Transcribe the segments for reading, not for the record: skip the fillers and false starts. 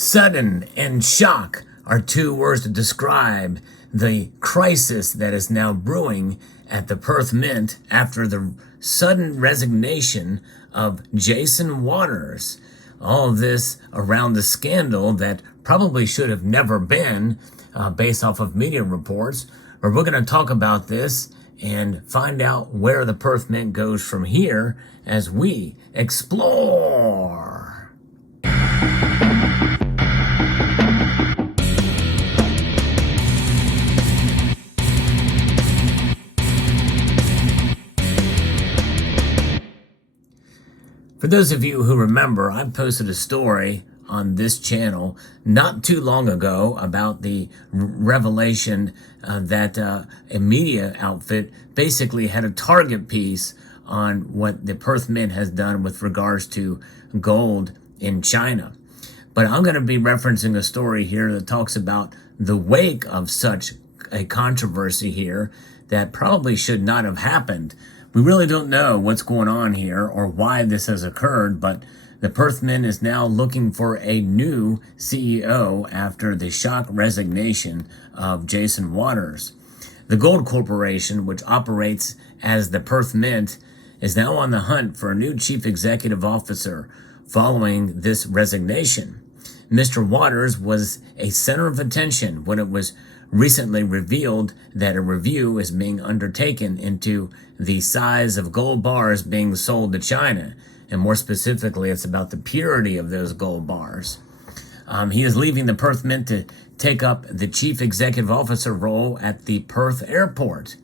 Sudden and shock are two words to describe the crisis that is now brewing at the Perth Mint after the sudden resignation of Jason Waters. All of this around the scandal that probably should have never been based off of media reports. But we're going to talk about this and find out where the Perth Mint goes from here as we explore. For those of you who remember, I posted a story on this channel not too long ago about the revelation that a media outfit basically had a target piece on what the Perth Mint has done with regards to gold in China. But I'm going to be referencing a story here that talks about the wake of such a controversy here that probably should not have happened. We really don't know what's going on here or why this has occurred, but the Perth Mint is now looking for a new CEO after the shock resignation of Jason Waters. The Gold Corporation, which operates as the Perth Mint, is now on the hunt for a new chief executive officer following this resignation. Mr. Waters was a center of attention when it was recently revealed that a review is being undertaken into the size of gold bars being sold to China. And more specifically, it's about the purity of those gold bars. He is leaving the Perth Mint to take up the chief executive officer role at the Perth airport.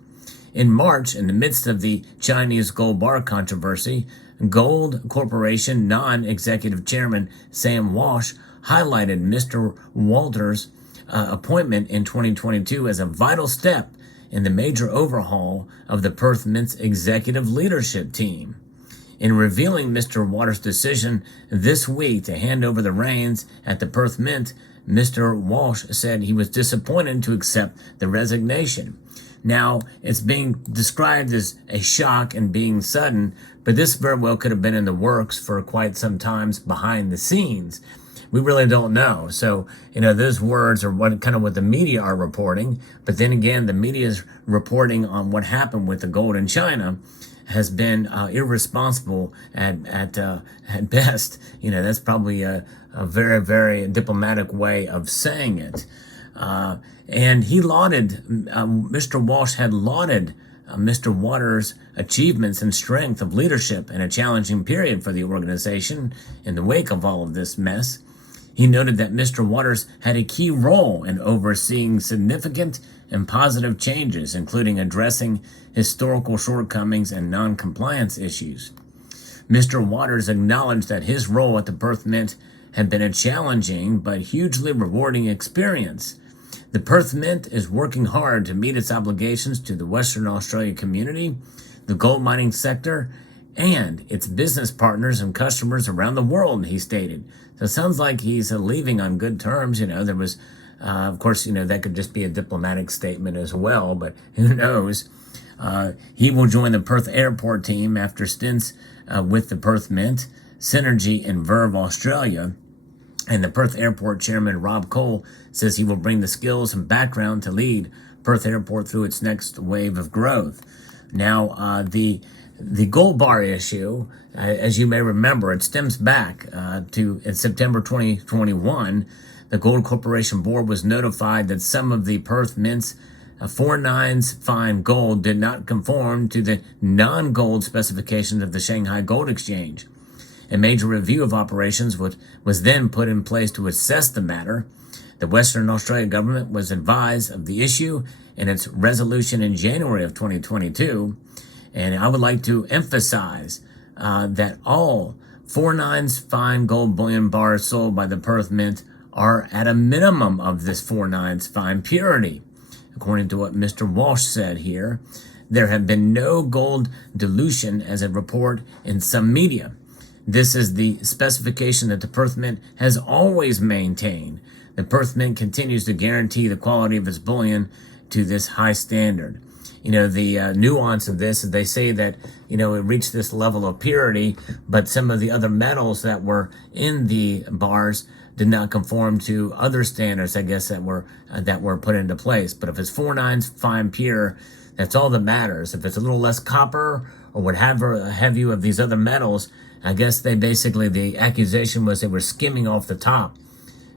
In March, in the midst of the Chinese gold bar controversy, Gold Corporation non-executive chairman Sam Walsh highlighted Mr. Walters' appointment in 2022 as a vital step in the major overhaul of the Perth Mint's executive leadership team. In revealing Mr. Waters' decision this week to hand over the reins at the Perth Mint, Mr. Walsh said he was disappointed to accept the resignation. Now, it's being described as a shock and being sudden, but this very well could have been in the works for quite some time behind the scenes. We really don't know. So, those words are what the media are reporting. But then again, the media's reporting on what happened with the gold in China has been irresponsible at best. That's probably a very, very diplomatic way of saying it. And he lauded, Mr. Walsh had lauded Mr. Waters' achievements and strength of leadership in a challenging period for the organization in the wake of all of this mess. He noted that Mr. Waters had a key role in overseeing significant and positive changes, including addressing historical shortcomings and non-compliance issues. Mr. Waters acknowledged that his role at the Perth Mint had been a challenging but hugely rewarding experience. The Perth Mint is working hard to meet its obligations to the Western Australia community, the gold mining sector, and its business partners and customers around the world, he stated. So it sounds like he's leaving on good terms. There was, of course, that could just be a diplomatic statement as well, but who knows? He will join the Perth airport team after stints with the Perth Mint, Synergy, and Verve Australia. And the Perth airport chairman, Rob Cole, says he will bring the skills and background to lead Perth airport through its next wave of growth. Now, the gold bar issue, as you may remember, it stems back to in September 2021. The Gold Corporation board was notified that some of the Perth Mint's 4/9 fine gold did not conform to the non-gold specifications of the Shanghai Gold Exchange. A major review of operations was then put in place to assess the matter. The Western Australia government was advised of the issue in its resolution in January of 2022. And I would like to emphasize that all 4/9 fine gold bullion bars sold by the Perth Mint are at a minimum of this 4/9 fine purity. According to what Mr. Walsh said here, there have been no gold dilution as a report in some media. This is the specification that the Perth Mint has always maintained. The Perth Mint continues to guarantee the quality of its bullion to this high standard. The nuance of this is they say that, it reached this level of purity, but some of the other metals that were in the bars did not conform to other standards, I guess, that were put into place. But if it's 4.9 fine pure, that's all that matters. If it's a little less copper or what have you of these other metals, I guess the accusation was they were skimming off the top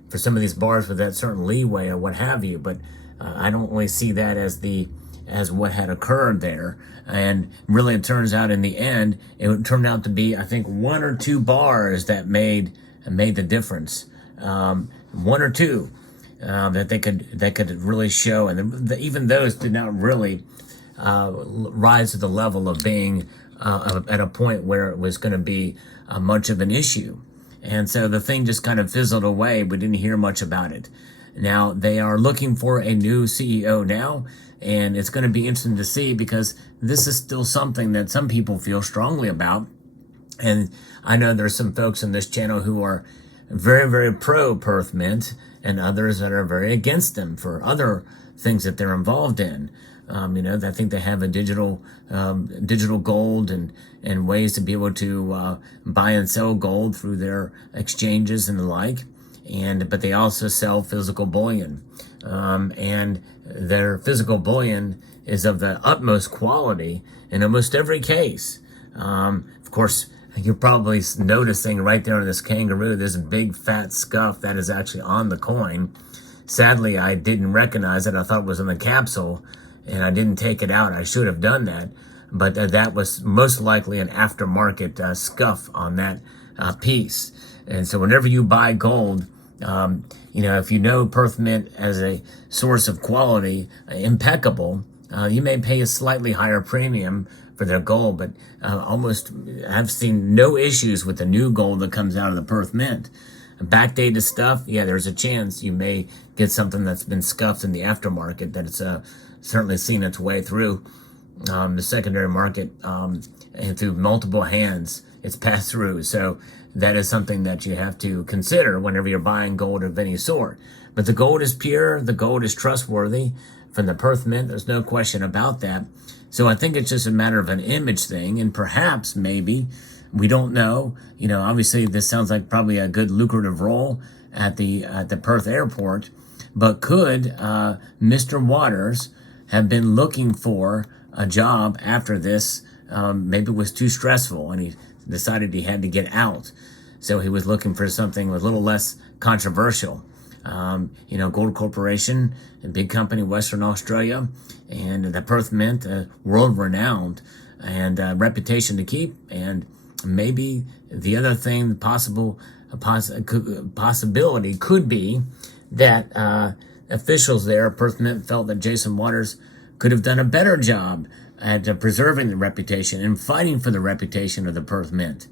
for some of these bars with that certain leeway or what have you. But I don't really see that as what had occurred there. And really, it turns out in the end, it turned out to be, I think, 1 or 2 bars that made the difference. 1 or 2 that they could really show, and even those did not really rise to the level of being at a point where it was going to be much of an issue. And so the thing just kind of fizzled away. We didn't hear much about it. Now they are looking for a new CEO now, and it's going to be interesting to see, because this is still something that some people feel strongly about. And I know there's some folks on this channel who are very, very pro Perth Mint, and others that are very against them for other things that they're involved in. I think they have a digital gold and ways to be able to buy and sell gold through their exchanges and the like. But they also sell physical bullion, and their physical bullion is of the utmost quality in almost every case. Of course, you're probably noticing right there on this kangaroo, this big fat scuff that is actually on the coin. Sadly, I didn't recognize it. I thought it was in the capsule, and I didn't take it out. I should have done that, but that was most likely an aftermarket scuff on that piece. And so whenever you buy gold, if you know Perth Mint as a source of quality, impeccable, you may pay a slightly higher premium for their gold, but I've seen no issues with the new gold that comes out of the Perth Mint. Backdated stuff, yeah, there's a chance you may get something that's been scuffed in the aftermarket, that it's certainly seen its way through the secondary market, and through multiple hands it's passed through. So that is something that you have to consider whenever you're buying gold of any sort. But the gold is pure, the gold is trustworthy from the Perth Mint. There's no question about that. So I think it's just a matter of an image thing, and perhaps, maybe, we don't know. Obviously this sounds like probably a good lucrative role at the Perth airport, but could Mr. Waters have been looking for a job after this? Maybe it was too stressful and he decided he had to get out. So he was looking for something a little less controversial. Gold Corporation, a big company, Western Australia, and the Perth Mint, world-renowned, and reputation to keep. And maybe the other thing, possibility could be that officials there at Perth Mint felt that Jason Waters could have done a better job at preserving the reputation and fighting for the reputation of the Perth Mint.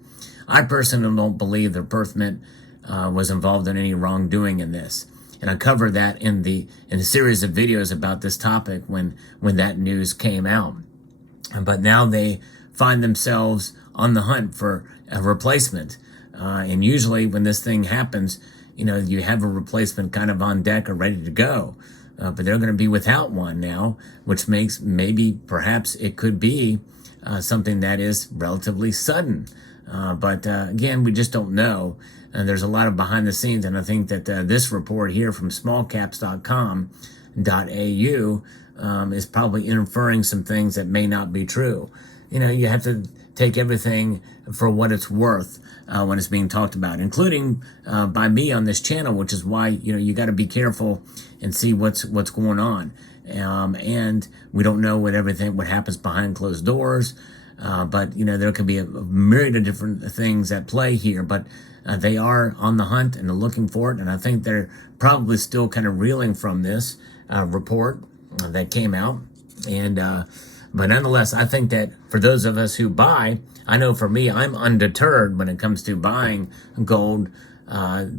I personally don't believe the Perth Mint was involved in any wrongdoing in this. And I covered that in the series of videos about this topic when that news came out. But now they find themselves on the hunt for a replacement. And usually when this thing happens, you have a replacement kind of on deck or ready to go. But they're going to be without one now, which makes perhaps it could be something that is relatively sudden. But again, we just don't know. And there's a lot of behind the scenes, and I think that this report here from smallcaps.com.au is probably inferring some things that may not be true. You have to take everything for what it's worth when it's being talked about, including by me on this channel, which is why you got to be careful and see what's going on. And we don't know what happens behind closed doors. But there could be a myriad of different things at play here. But they are on the hunt and they're looking for it. And I think they're probably still kind of reeling from this report that came out. And but nonetheless, I think that for those of us who buy, I know for me, I'm undeterred when it comes to buying gold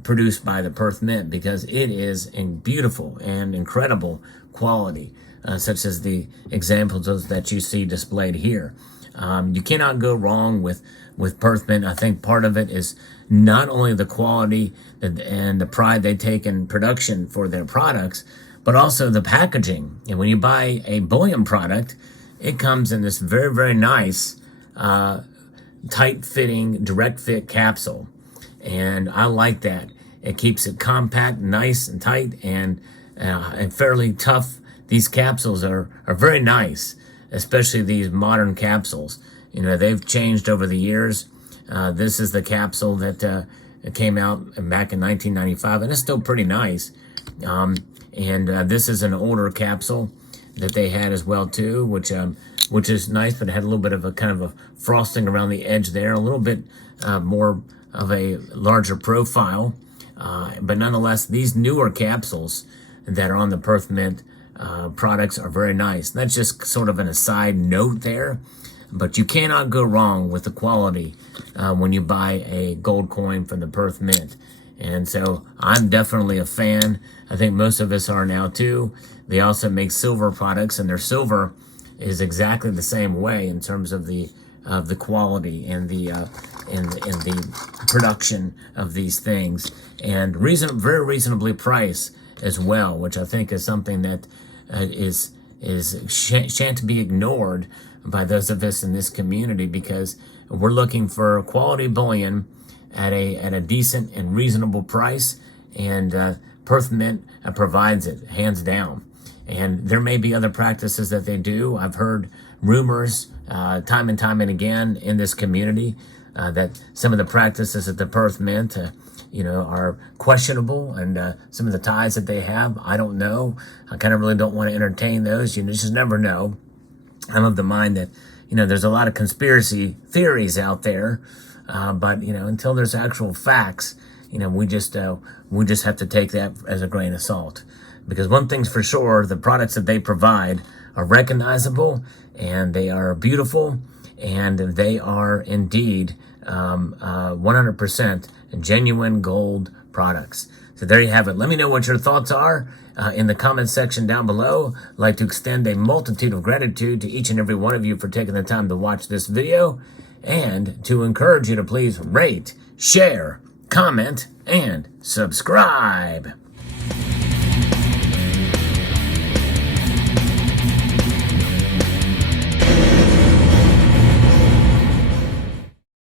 produced by the Perth Mint, because it is in beautiful and incredible quality, such as the examples that you see displayed here. You cannot go wrong with Perth Mint. I think part of it is not only the quality and the pride they take in production for their products, but also the packaging. And when you buy a bullion product, it comes in this very, very nice, tight-fitting, direct-fit capsule. And I like that. It keeps it compact, nice and tight, and fairly tough. These capsules are very nice, especially these modern capsules. You know, they've changed over the years. This is the capsule that came out back in 1995, and it's still pretty nice. This is an older capsule that they had as well too, which is nice, but it had a little bit of a kind of a frosting around the edge there, a little bit more of a larger profile. But nonetheless, these newer capsules that are on the Perth Mint products are very nice. That's just sort of an aside note there, but you cannot go wrong with the quality when you buy a gold coin from the Perth Mint. And so I'm definitely a fan. I think most of us are now too. They also make silver products, and their silver is exactly the same way in terms of the quality and the production of these things, and very reasonably priced as well, which I think is something that shan't be ignored by those of us in this community, because we're looking for quality bullion at a decent and reasonable price, and Perth Mint provides it hands down. And there may be other practices that they do. I've heard rumors time and time and again in this community that some of the practices at the Perth Mint are questionable, and some of the ties that they have, I don't know. I kind of really don't want to entertain those. You just never know. I'm of the mind that there's a lot of conspiracy theories out there, but until there's actual facts, we just have to take that as a grain of salt. Because one thing's for sure, the products that they provide are recognizable, and they are beautiful, and they are indeed 100% genuine gold products. So there you have it. Let me know what your thoughts are in the comment section down below. I'd like to extend a multitude of gratitude to each and every one of you for taking the time to watch this video, and to encourage you to please rate, share, comment, and subscribe.